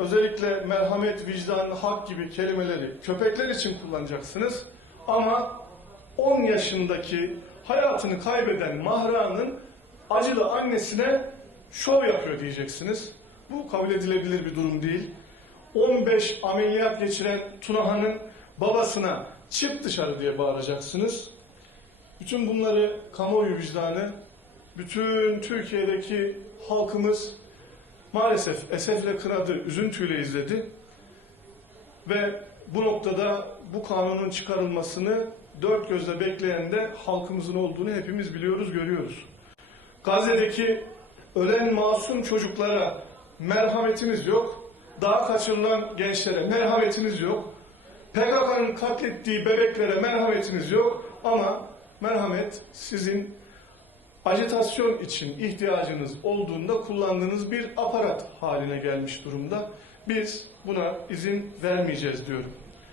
özellikle merhamet, vicdan, hak gibi kelimeleri köpekler için kullanacaksınız. Ama 10 yaşındaki hayatını kaybeden Mahra'nın acılı annesine şov yapıyor diyeceksiniz. Bu kabul edilebilir bir durum değil. 15 ameliyat geçiren Tunahan'ın babasına çık dışarı diye bağıracaksınız. Bütün bunları kamuoyu vicdanı, bütün Türkiye'deki halkımız maalesef esefle kınadı, üzüntüyle izledi. Ve bu noktada bu kanunun çıkarılmasını dört gözle bekleyen de halkımızın olduğunu hepimiz biliyoruz, görüyoruz. Gazze'deki ölen masum çocuklara merhametimiz yok. Daha kaçırılan gençlere merhametimiz yok. PKK'nın katlettiği bebeklere merhametimiz yok. Ama merhamet sizin ajitasyon için ihtiyacınız olduğunda kullandığınız bir aparat haline gelmiş durumda. Biz buna izin vermeyeceğiz diyorum.